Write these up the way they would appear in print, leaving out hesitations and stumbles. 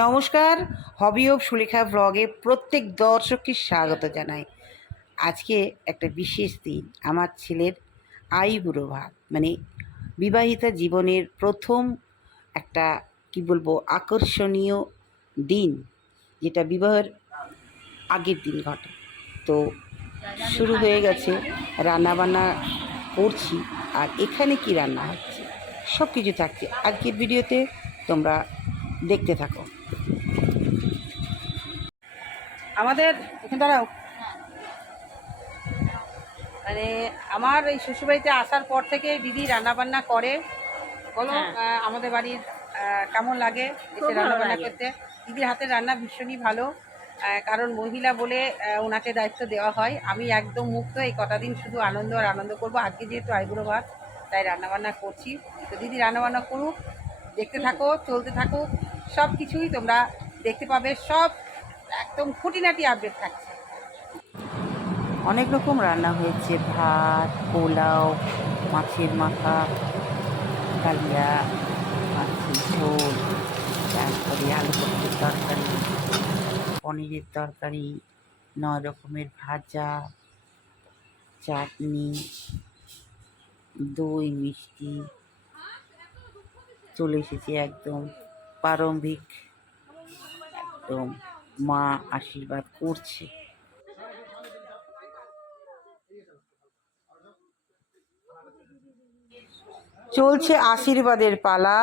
নমস্কার, hobby of Sulekha ব্লগে প্রত্যেক দর্শককে স্বাগত জানাই। আজকে একটা বিশেষ দিন, আমার ছেলের আইবুড়ো ভাত, মানে বিবাহিতা জীবনের প্রথম একটা কি বলবো আকর্ষণীয় দিন, যেটা বিবাহের আগের দিন ঘটে। তো শুরু হয়ে গেছে, রান্নাবান্না করছি। আর এখানে কি রান্না হচ্ছে সব কিছু থাকছে আজকের ভিডিওতে, তোমরা দেখতে থাকো। আমাদের এখানে দাঁড়াও, মানে আমার এই শ্বশুরবাড়িতে আসার পর থেকে দিদি রান্নাবান্না করে। বলো আমাদের বাড়ির কেমন লাগে এসে রান্নাবান্না করতে? দিদির হাতের রান্না ভীষণই ভালো, কারণ মহিলা বলে ওনাকে দায়িত্ব দেওয়া হয়। আমি একদম মুক্ত, এই কটা দিন শুধু আনন্দ আর আনন্দ করবো। আজকে যেহেতু আইবুড়ো ভাত, তাই রান্নাবান্না করছি। তো দিদি রান্নাবান্না করুক, দেখতে থাকো, চলতে থাকুক, সব কিছুই তোমরা দেখতে পাবে, সব একদম খুঁটিনাটি আপডেট থাকছে। অনেক রকম রান্না হয়েছে, ভাত, পোলাও, মাছের মাথা, কালিয়া, মাছের ঝোল, তারপরে আলু পটলের তরকারি, পনিরের তরকারি, 9 রকমের ভাজা, চাটনি, দই, মিষ্টি। চলে এসেছে একদম প্রারম্ভিক, একদম মা আশীর্বাদ করছে। চলছে আশীর্বাদের পালা।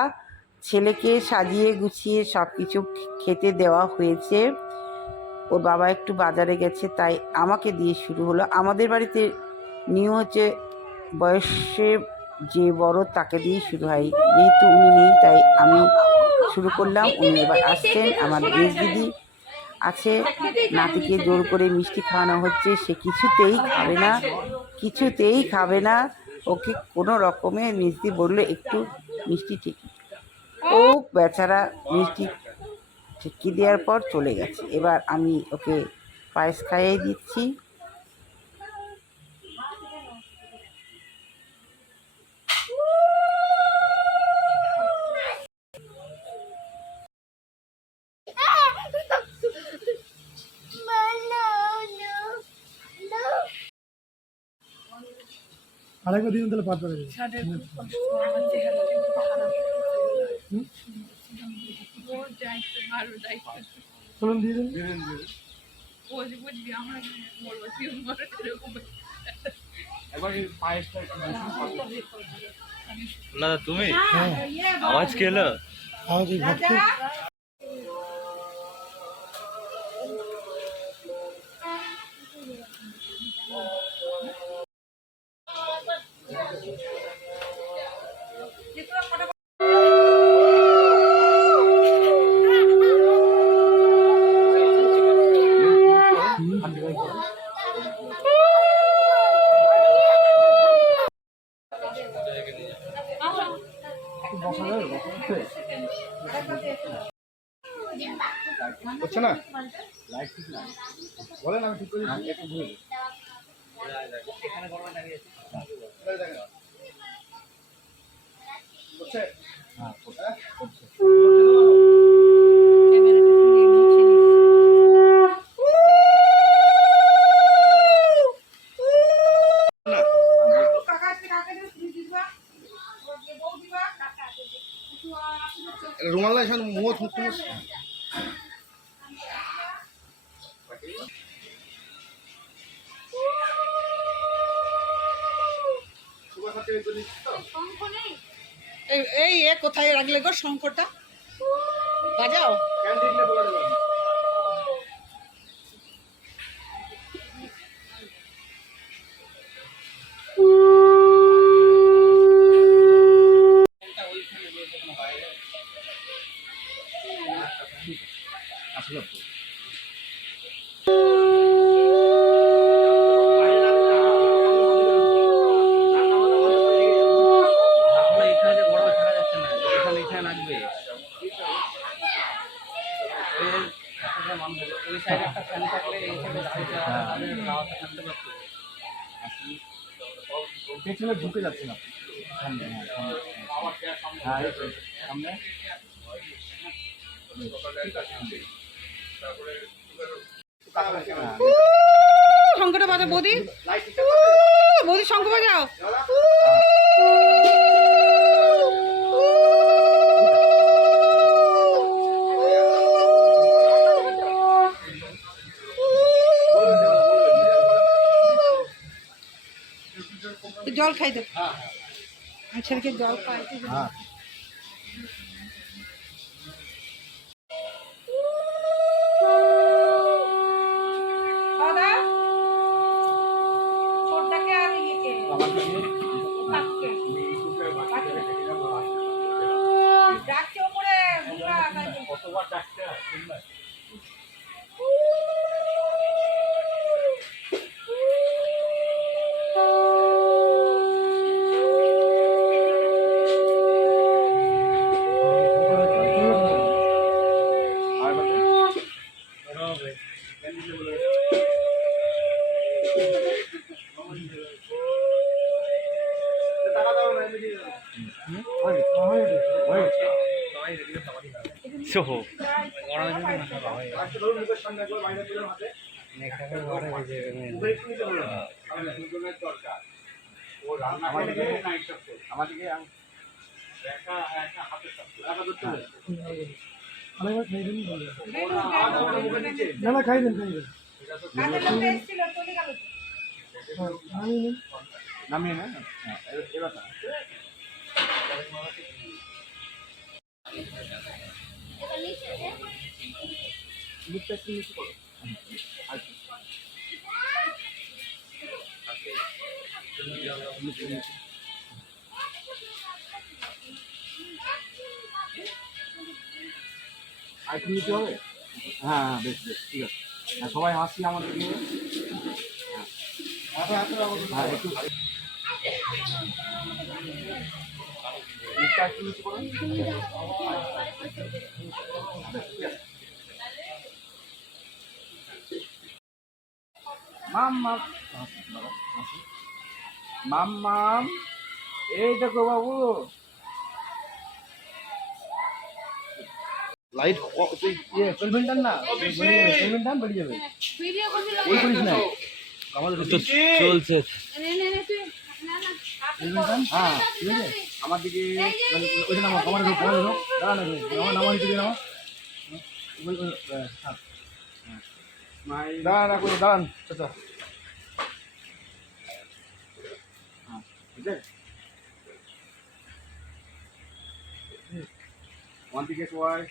ছেলেকে সাজিয়ে গুছিয়ে সব কিছু খেতে দেওয়া হয়েছে। ওর বাবা একটু বাজারে গেছে, তাই আমাকে দিয়ে শুরু হলো। আমাদের বাড়িতে নিয়ম হচ্ছে, বয়সে যে বড় তাকে দিয়েই শুরু হয়। যেহেতু উনি নেই, তাই আমি শুরু করলাম। উনি এবার আসছেন। আমার বেশ দিদি আছে, নাতিকে জোর করে মিষ্টি খাওয়ানো হচ্ছে। সে কিছুতেই খাবে না, কিছুতেই খাবে না। ওকে কোনো রকমে মিষ্টি বললে একটু মিষ্টি ঠিকই, ও বেচারা মিষ্টি ঠিকই দেওয়ার পর চলে গেছে। এবার আমি ওকে পায়েস খাইয়ে দিচ্ছি। আরেকবার দিন তাহলে পাঁচ পারে চলুন দিয়ে দিন। না তুমি আওয়াজ কেলো আওয়াজ ভাবতে হচ্ছে না লাইট ঠিক না বলেন আমি ঠিক করে একটু ঘুরে এখানে গরমে দাঁড়িয়ে আছি হচ্ছে হ্যাঁ হচ্ছে রুমাল এখন মুখ থুকতে এই কোথায় রাখলে গো শঙ্করটা? বাজাও। আসলে পেছনে ঢুকে যাচ্ছে না সামনে, হ্যাঁ সামনে, হ্যাঁ সামনে শঙ্করটা বাজাও বৌদি, বৌদি শঙ্খ বাজাও। জল খাই তো, ছেলেকে জল খাই। ছোটটাকে আর ইয়েকে কাকুকে ডাকছে ওপরে কতবার ডাকতে হয়? আরেকবার খাই দিন। না না খাই দিন, খাই দিন। নামিয়ে নিন। নামিয়ে না এবার লিপটা একটু নিচু করো। আর একটু নিচু হবে? হ্যাঁ হ্যাঁ, বেশ বেশ, ঠিক আছে। হ্যাঁ, সবাই হাসি আমাদের দিকে। হ্যাঁ একটু লিপটা একটু নিচু করো। মাম্মাম মাম্মাম, এই দেখো বাবু, লাইট ইয়ে চলবেন টান না, চলবেন টান বেরিয়ে যাবে। ওই করিস না, আমাদের চলছে। হ্যাঁ ঠিক আছে, আমার দিকে ওইটা নামো, আমার দাঁড়ান, আমার নামা নিচে দিয়ে নামা। দাঁড়ান করে দাঁড়ান, চাচা। ঠিক আছে, আমার দিকে সবাই,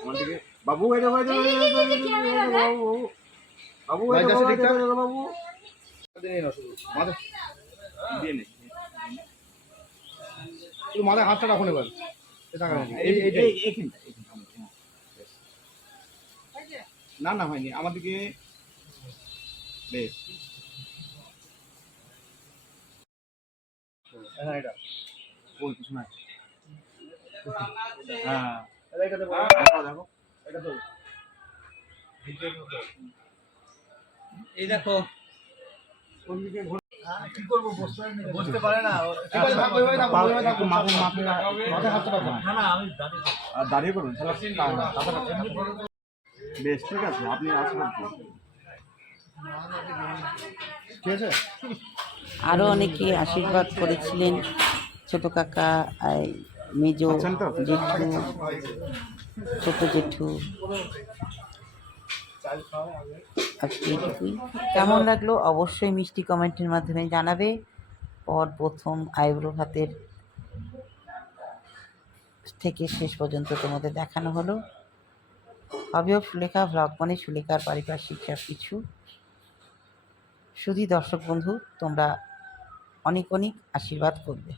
আমার দিকে বাবু, এই দেখো, বাবু বাবু, বাবু দিয়ে নে, শুধু মাথায় হাতটা রাখুন এবার। না না হয়নি, আমার দিকে বেশ। হ্যাঁ এটা ওই কিছু না, হ্যাঁ এটাতে দেখো, এটা তো এই দেখো কি করবো, বসতে পারে না, দাঁড়িয়ে করুন বেশ, ঠিক আছে, আপনি আসবেন, ঠিক আছে। আরও অনেকে আশীর্বাদ করেছিলেন, ছোট কাকা, মেজো জেঠু, ছোট জেঠু। আজকে এটুকুই। কেমন লাগলো অবশ্যই মিষ্টি কমেন্টের মাধ্যমে জানাবে। প্রথম আইব্রো হাতের থেকে শেষ পর্যন্ত তোমাদের দেখানো হলো। হবিও সুলেখা ব্লগ, মানে সুলেখার পারিপার্শ্বিক সব কিছু। শুধু দর্শক বন্ধু, তোমরা অনেক অনেক আশীর্বাদ করবে।